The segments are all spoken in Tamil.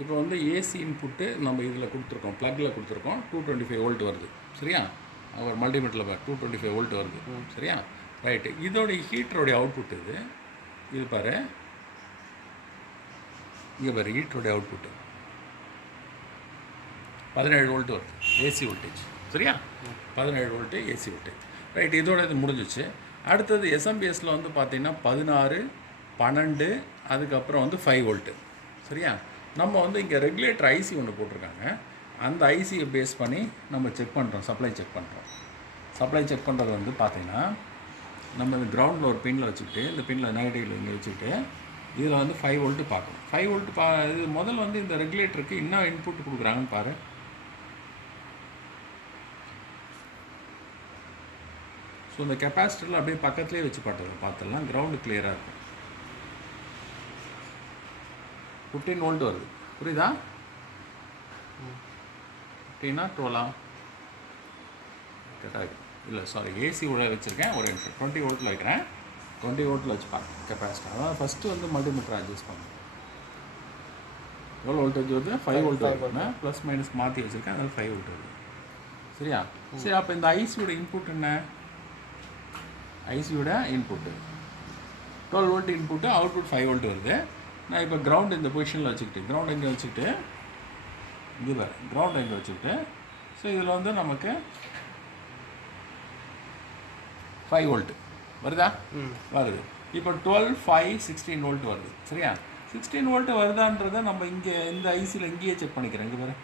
இப்போ வந்து ஏசி இன்புட்டு நம்ம இதில் கொடுத்துருக்கோம், ப்ளக்கில் கொடுத்துருக்கோம். 225 வோல்ட் வருது. சரியா? ஒரு மல்டிமீட்டரில் 225 வோல்ட் வருது. சரியா? ரைட்டு. இதோடைய ஹீட்டருடைய அவுட்புட் இது பாரு, இங்கே பாரு, ஹீட்டருடைய அவுட்புட்டு 17 வோல்ட் வருது, ஏசி வோல்டேஜ். சரியா? 17 வோல்ட்டு ஏசி வோல்டேஜ். ரைட். இதோட இது முடிஞ்சிச்சு. அடுத்தது எஸ்எம்பிஎஸில் வந்து பார்த்திங்கன்னா 16, 12, அதுக்கப்புறம் வந்து 5 வோல்ட்டு. சரியா? நம்ம வந்து இங்கே ரெகுலேட்டர் ஐசி ஒன்று போட்டிருக்காங்க. அந்த ஐசியை பேஸ் பண்ணி நம்ம செக் பண்ணுறோம், சப்ளை செக் பண்ணுறோம். சப்ளை செக் பண்ணுறது வந்து பார்த்திங்கன்னா, நம்ம இந்த கிரவுண்டில் ஒரு பின்னில் வச்சுக்கிட்டு, இந்த பின்னில் நெகட்டிவில் இங்கே வச்சுக்கிட்டு, இதில் வந்து 5 வோல்ட்டு பார்க்கணும். 5 வோல்ட்டு இது முதல் வந்து இந்த ரெகுலேட்டருக்கு என்ன இன்புட் கொடுக்குறாங்கன்னு பாரு. ஸோ இந்த கெப்பாசிட்டரில் அப்படியே பக்கத்துலேயே வச்சு பார்த்துடலாம். கிரவுண்டு கிளியராக இருக்கும். 15 வோல்ட் வருது. புரியுதா? 15 12 கரெக்டாக இல்லை, சாரி, ஏசி உள்ள வச்சுருக்கேன். ஒரு நிமிஷம், 20 வோல்ட்டில் வைக்கிறேன். 20 வோல்ட்டில் வச்சு பார்க்கணும் கெப்பாசிட்டர். அதான் ஃபஸ்ட்டு வந்து மல்டிமீட்டர் அட்ஜஸ்ட் பண்ணணும். எவ்வளோ வோல்டேஜ் வருது? 5 வோல்ட் வருது. ப்ளஸ் மைனஸ் மாற்றி வச்சுருக்கேன், அதனால் 5 வோல்ட் வருது. சரியா? சரி, அப்போ இந்த ஐசியோட இன்புட் என்ன? ஐசியோட input 12 volt input, output 5 volt வருது. நான் இப்போ கிரவுண்ட் இந்த பொசிஷனில் வச்சுக்கிட்டு, கிரவுண்ட் இங்கே வச்சுக்கிட்டு, இங்கே வேறு கிரவுண்ட் இங்கே வச்சுக்கிட்டு, ஸோ இதில் வந்து நமக்கு 5 வோல்ட்டு வருதா? வருது. இப்போ 12, 5, 16 வோல்ட் வருது. சரியா? 16 வோல்ட்டு வருதான்றதை நம்ம இங்கே இந்த ஐசியில் இங்கேயே செக் பண்ணிக்கிறேன். இங்கே பாரு,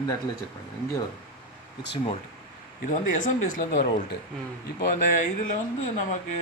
இந்த இடத்துல செக் பண்ணிக்கிறேன். இங்கே வருது 16 வோல்ட். இது வந்து எஸ்எம்பிஎஸ்லேருந்து வர வோல்ட்டு. இப்போ அந்த இதில் வந்து நமக்கு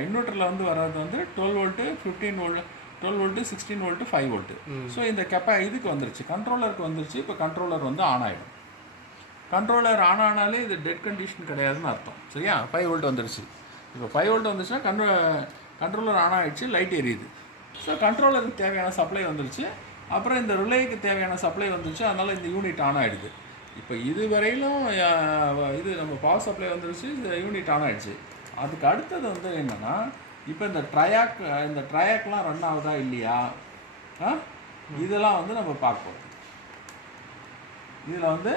இன்வெர்ட்டரில் வந்து வர்றது வந்து 12 volt, 15 volt, 12 volt, 16 volt, 5 volt. So இந்த இதுக்கு வந்துருச்சு, கண்ட்ரோலருக்கு வந்துருச்சு. இப்போ கண்ட்ரோலர் வந்து ஆன் ஆகிடும். கண்ட்ரோலர் ஆன் ஆனாலே இது டெட் கண்டிஷன் கிடையாதுன்னு அர்த்தம். சரியா? 5 வோல்ட் வந்துருச்சு. இப்போ 5 வோல்ட் வந்துருச்சுன்னா கண்ட்ரோலர் ஆன் ஆகிடுச்சு, லைட் எரியுது. ஸோ கண்ட்ரோலருக்கு தேவையான சப்ளை வந்துருச்சு. அப்புறம் இந்த ரிலேக்கு தேவையான சப்ளை வந்துருச்சு. அதனால் இந்த யூனிட் ஆன் ஆகிடுது. இப்போ இது வரையிலும் இது நம்ம பவர் சப்ளை வந்துருச்சு, இந்த யூனிட் ஆன் ஆகிடுச்சு. அதுக்கு அடுத்தது வந்து என்னென்னா, இப்போ இந்த ட்ரையாக்லாம் ரன் ஆகுதா இல்லையா, இதெல்லாம் வந்து நம்ம பார்ப்போம். இதில் வந்து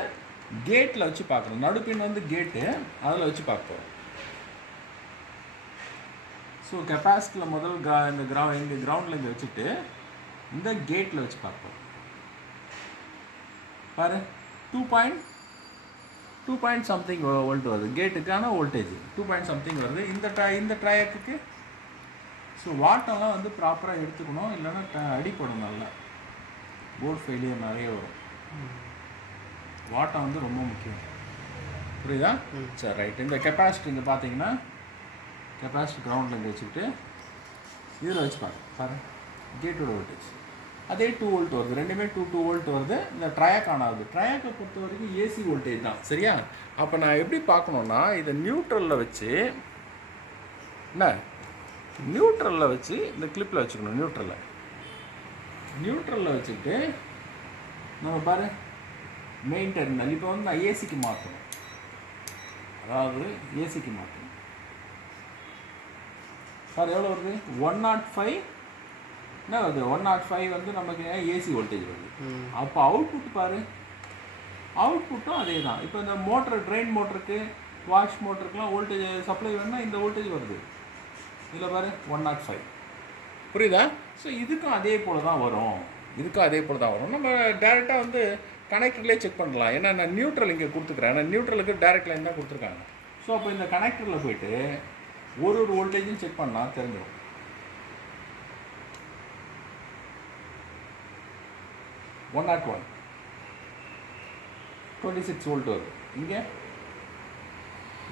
கேட்டில் வச்சு பார்க்கணும். நடுப்பின் வந்து கேட்டு, அதில் வச்சு பார்ப்போம். ஸோ கெப்பாசிட்டியில் முதல் இந்த கிரவுண்டில் இங்கே வச்சுட்டு இந்த கேட்டில் வச்சு பார்ப்போம். பாரு, 2 பாயிண்ட் சம்திங் வோல்ட் வருது. கேட்டுக்கான வோல்டேஜ் 2 பாயிண்ட் சம்திங் வருது. இந்த ட்ரையாக்கு. ஸோ வாட்டெல்லாம் வந்து ப்ராப்பராக எடுத்துக்கணும், இல்லைன்னா அடிப்படும். நல்லா போர்ட் ஃபெயிலியர் நிறைய வரும். வாட்டை வந்து ரொம்ப முக்கியம். புரியுதா? சரி, ரைட். இந்த கெப்பாசிட்டி இங்கே பார்த்தீங்கன்னா, கெப்பாசிட்டி கிரவுண்டில் இங்கே வச்சுக்கிட்டு இதில் வச்சு பாரு, கேட்டோட வோல்டேஜ் அதே 2 வோல்ட் வருது. ரெண்டுமே 2 வோல்ட் வருது. இந்த ட்ரையாக் ஆன் ஆகுது. ட்ரையாக்கை பொறுத்த வரைக்கும் ஏசி வோல்டேஜ் தான். சரியா? அப்போ நான் எப்படி பார்க்கணுன்னா, இதை நியூட்ரலில் வச்சு இந்த கிளிப்பில் வச்சுக்கணும். நியூட்ரலில் வச்சுக்கிட்டு நம்ம பாரு, மெயின் டெர்மினல் இப்போ வந்து நான் ஏசிக்கு மாற்றணும். அதாவது ஏசிக்கு மாற்றணும். சார் எவ்வளோ வருது? 105. என்ன வருது? 105 வந்து நமக்கு ஏசி வோல்டேஜ் வருது. அப்போ அவுட்புட் பாரு, அவுட்புட்டும் அதே தான். இப்போ இந்த ட்ரெயின் மோட்டருக்கு, வாஷ் மோட்டருக்குலாம் வோல்டேஜ் சப்ளை வேணும்னா இந்த வோல்டேஜ் வருது. இதில் பாரு 105. புரியுதா? ஸோ இதுக்கும் அதே போல் தான் வரும். நம்ம டேரெக்டாக வந்து கனெக்டர்லேயே செக் பண்ணலாம். ஏன்னா நான் நியூட்ரல் இங்கே கொடுத்துக்கிறேன். ஏன்னா நியூட்ரலுக்கு டேரெக்ட் லைன் தான் கொடுத்துருக்காங்க. ஸோ அப்போ இந்த கனெக்டரில் போய்ட்டு ஒரு வோல்டேஜும் செக் பண்ணால் தெரிஞ்சிடும். 101 26 வோல்ட் வருது. இங்கே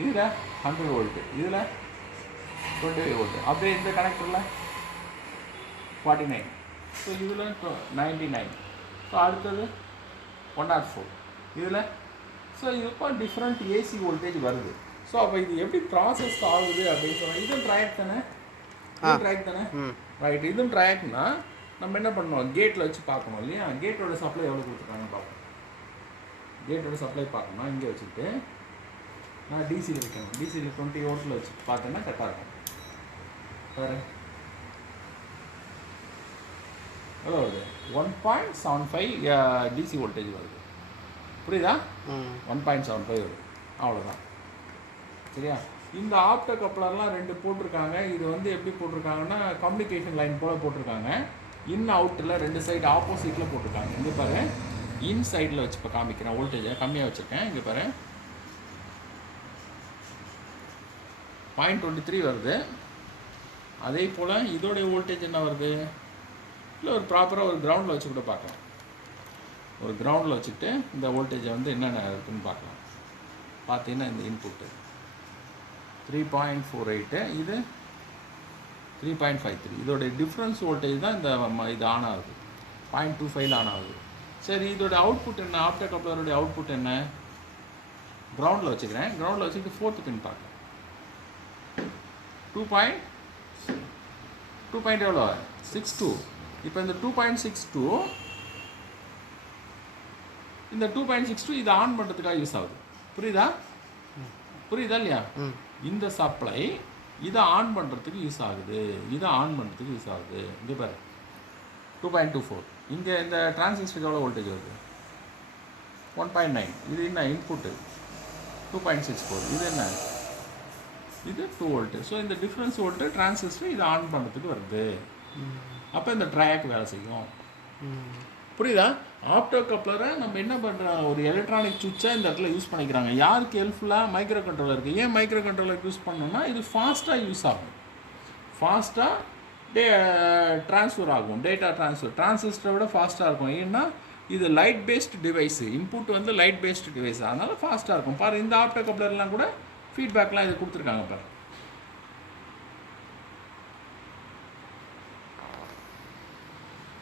இதில் 100 வோல்ட்டு, இதில் 25 வோல்ட்டு. அப்படியே இந்த கனெக்டரில் 49. ஸோ இதில் 99. ஸோ அடுத்தது 104 இதில். ஸோ இப்போ டிஃப்ரெண்ட் ஏசி வோல்டேஜ் வருது. ஸோ அப்போ இது எப்படி ப்ராசஸ் ஆகுது அப்படின்னு சொன்னால், இதுவும் ட்ராக் தானே? ரைட். இதுவும் ட்ராக்னா நம்ம என்ன பண்ணணும், கேட்டில் வச்சு பார்க்கணும் இல்லையா? கேட்டோட சப்ளை எவ்வளோ கொடுத்துருக்காங்கன்னு பார்ப்போம். கேட்டோட சப்ளை பார்க்கணும்னா இங்கே வச்சுக்கிட்டு நான் டிசியில் வைக்கணும். டிசியில் 20 வோல்ட்டில் வச்சு பார்த்தேன்னா கரெக்டாக இருக்கும். பாரு, எவ்வளோ வருது 1.75 டிசி வோல்டேஜ் வருது. புரியுதா? 1.75 வருது, அவ்வளோதான். சரியா? இந்த ஆப்டோ கப்ளர்லாம் 2 போட்டிருக்காங்க. இது வந்து எப்படி போட்டிருக்காங்கன்னா கம்யூனிகேஷன் லைன் போல் போட்டிருக்காங்க. இன் அவுட்டில் 2 சைடு ஆப்போசிட்டில் போட்டிருக்காங்க. இங்கே பாரு, இன் சைடில் வச்சு இப்போ காமிக்கிறேன். வோல்டேஜை கம்மியாக வச்சுருக்கேன். இங்கே பாரு 0.23 வருது. அதே போல் இதோடைய வோல்டேஜ் என்ன வருது? இல்லை ஒரு ப்ராப்பராக ஒரு கிரவுண்டில் வச்சு கூட பார்க்கலாம். ஒரு கிரவுண்டில் வச்சுக்கிட்டு இந்த வோல்டேஜை வந்து என்னென்ன இருக்குதுன்னு பார்க்கலாம். பார்த்தீங்கன்னா இந்த இன்புட்டு 3.48, இது 3.53. இதோடைய டிஃப்ரென்ஸ் வோல்டேஜ் தான் இந்த இது ஆன் ஆகுது. 0.25 ஆன் ஆகுது. சரி, இதோட அவுட்புட் என்ன? ஆப்டோ கப்ளருடைய அவுட்புட் என்ன? கிரவுண்டில் வச்சுக்கிறேன். கிரவுண்டில் வச்சுக்கிட்டு 4th பின் பார்க்கலாம். 2.62. இப்போ இந்த 2.62 இந்த 2.62 இதை ஆன் பண்ணுறதுக்காக யூஸ் ஆகுது. புரியுதா இல்லையா? இந்த சப்ளை இதை ஆன் பண்ணுறதுக்கு யூஸ் ஆகுது. இதை ஆன் பண்ணுறதுக்கு யூஸ் ஆகுது. இங்கே பாரு 2.24. இங்கே இந்த டிரான்சிஸ்டருக்கு எவ்வளோ வோல்டேஜ் வருது? 1.9. இது என்ன இன்புட்டு? 2.64. இது என்ன? இது 2 வோல்ட்டு. ஸோ இந்த டிஃப்ரென்ஸ் வோல்ட்டு டிரான்சிஸ்டர் இதை ஆன் பண்ணுறதுக்கு வருது. அப்போ இந்த ட்ராக் வேலை செய்யும். புரியுதா? ஆப்டோ கப்ளரை நம்ம என்ன பண்ணுறோம், ஒரு எலக்ட்ரானிக் சுவிட்சை இந்த இடத்துல யூஸ் பண்ணிக்கிறாங்க. யாருக்கு ஹெல்ப்ஃபுல்லாக? மைக்ரோ கண்ட்ரோலருக்கு. ஏன் மைக்ரோ கண்ட்ரோலருக்கு யூஸ் பண்ணோம்னா இது ஃபாஸ்ட்டாக யூஸ் ஆகும். ஃபாஸ்ட்டாக ட்ரான்ஸ்ஃபர் ஆகும். டேட்டா டிரான்சிஸ்டரை விட ஃபாஸ்ட்டாக இருக்கும். ஏன்னா இது லைட் பேஸ்டு டிவைஸு. இன்புட் வந்து லைட் பேஸ்டு டிவைஸ், அதனால் ஃபாஸ்ட்டாக இருக்கும். பாரு, இந்த ஆப்டோ கப்ளர்லாம் கூட ஃபீட்பேக்லாம் இது கொடுத்துருக்காங்க. பாரு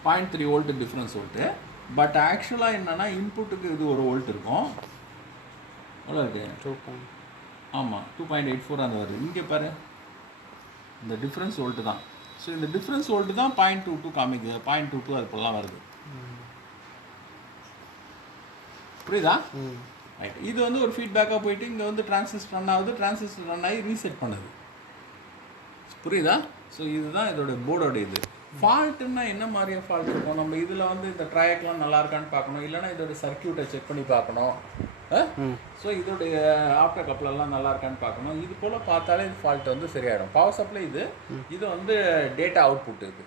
0.3 வோல்ட்டு டிஃப்ரென்ஸ் வோல்ட்டு. பட் ஆக்சுவலாக என்னென்னா இன்புட்டுக்கு இது 1 வோல்ட் இருக்கும். எவ்வளோ இருக்குது? ஆமாம், 2.84 அந்த வருது. இங்கே பாரு, இந்த டிஃப்ரென்ஸ் வோல்ட்டு தான். ஸோ இந்த டிஃப்ரென்ஸ் வோல்ட்டு தான் 0.22 காமிக்குது. 0.22 அது போலாம் வருது. புரியுதா? ரைட். இது வந்து ஒரு ஃபீட்பேக்காக போயிட்டு இங்கே வந்து டிரான்சிஸ்டர் ரன் ஆகுது. டிரான்சிஸ்டர் ரன் ஆகி ரீசெட் பண்ணுது. புரியுதா? ஸோ இதுதான் இதோட போர்டோட இது. ஃபால்ட்டுன்னா என்ன மாதிரியாக ஃபால்ட் இருக்கும்? நம்ம இதில் வந்து இந்த ட்ராக்லாம் நல்லா இருக்கான்னு பார்க்கணும், இல்லைனா இதோட சர்க்கியூட்டை செக் பண்ணி பார்க்கணும். ஸோ இதோடைய ஆப்டோ கப்ளர்லாம் நல்லா இருக்கான்னு பார்க்கணும். இது போல் பார்த்தாலே இது ஃபால்ட் வந்து சரியாயிடும். பவர் சப்ளை இது வந்து டேட்டா அவுட்புட் இது.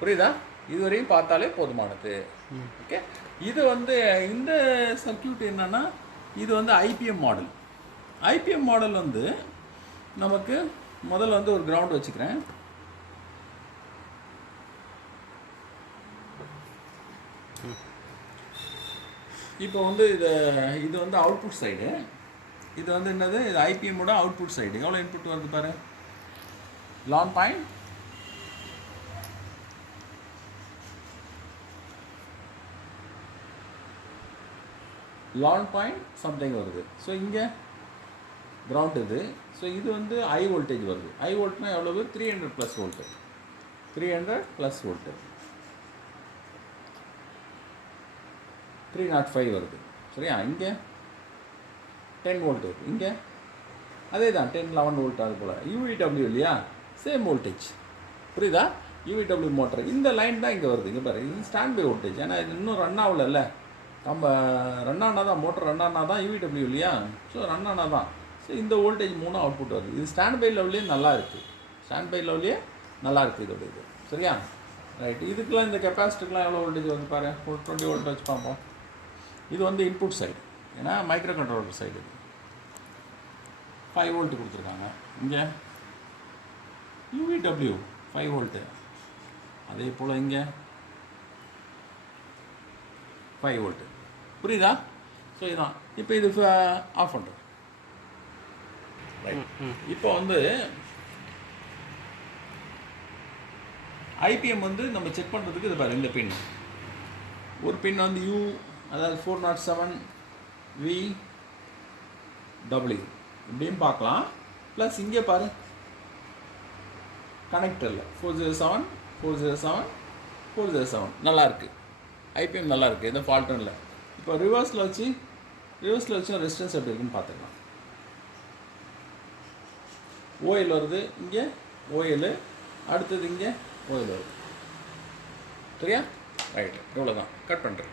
புரியுதா? இதுவரையும் பார்த்தாலே போதுமானது. ஓகே. இது வந்து இந்த சர்க்கியூட் என்னன்னா இது வந்து ஐபிஎம் மாடல். ஐபிஎம் மாடல் வந்து நமக்கு முதல்ல வந்து ஒரு கிரவுண்ட் வச்சுக்கிறேன். இப்போ வந்து இது வந்து அவுட்புட் சைடு. இது வந்து என்னது? இது ஐபிஎம்மோட அவுட்புட் சைடு. எவ்வளோ இன்புட் வருது பாரு. 11 something வருது. ஸோ இங்கே கிரவுண்ட் இது. ஸோ இது வந்து ஐ வோல்டேஜ் வருது. ஐ வோல்ட்னா எவ்வளவு? 300 + வோல்ட்டு. 300 + வோல்ட்டு 305 வருது. சரியா? இங்கே 10 வோல்ட் வருது. இங்கே அதே தான் 10-11 வோல்ட். அது போல் யூவிடபிள்யூ இல்லையா? Same voltage. புரியுதா? யூவிடபிள்யூ மோட்டர் இந்த லைன் தான் இங்கே வருது. இங்கே பாரு, இது ஸ்டாண்ட் பை வோல்டேஜ். ஏன்னா இது இன்னும் ரன் ஆகல. நம்ம ரன் ஆனால் தான், மோட்டர் ரன் ஆனால் தான் யூவிடபிள்யூ இல்லையா? ஸோ ரன் ஆனால் தான். ஸோ இந்த வோல்டேஜ் 3 அவுட்புட் வருது. இது ஸ்டாண்ட் பை லெவல்லே நல்லா இருக்குது. நல்லா இருக்குது இதோட இது. சரியா? ரைட். இதுக்கெலாம் இந்த கெப்பாசிட்டிக்கெலாம் எவ்வளோ வோல்டேஜ் வருது பாரு. ஒரு 20 வோல்ட் வச்சு பார்ப்போம். இது வந்து இன்புட் சைடு. ஏன்னா மைக்ரோ கண்ட்ரோலர் சைடு 5 வோல்ட் கொடுத்துருக்காங்க. இங்கே யூவிடபிள்யூ 5 வோல்ட்டு. அதே போல் இங்கே 5 வோல்ட்டு. புரியுதா? ஸோ இதுதான். இப்போ இது ஆஃப் பண்ணுறோம். ரைட். இப்போ வந்து ஐபிஎம் வந்து நம்ம செக் பண்ணுறதுக்கு இது பாரு, இந்த பின். ஒரு பின் வந்து யூ, அதாவது 407 VW இப்படியும் பார்க்கலாம். ப்ளஸ் இங்கே பாரு, கனெக்டரில் 407 407 407 நல்லாயிருக்கு. ஐபிஎம் நல்லாயிருக்கு, எந்த ஃபால்ட்டும் இல்லை. இப்போ ரிவர்ஸில் வச்சு ரெசிஸ்டன்ஸ் எப்படி இருக்குன்னு பார்த்துக்கலாம். ஓஎல் வருது. இங்கே ஓஎல், அடுத்தது இங்கே ஓஎல் வருது. சரியா? ரைட்டு, இவ்வளோதான், கட் பண்ணுறேன்.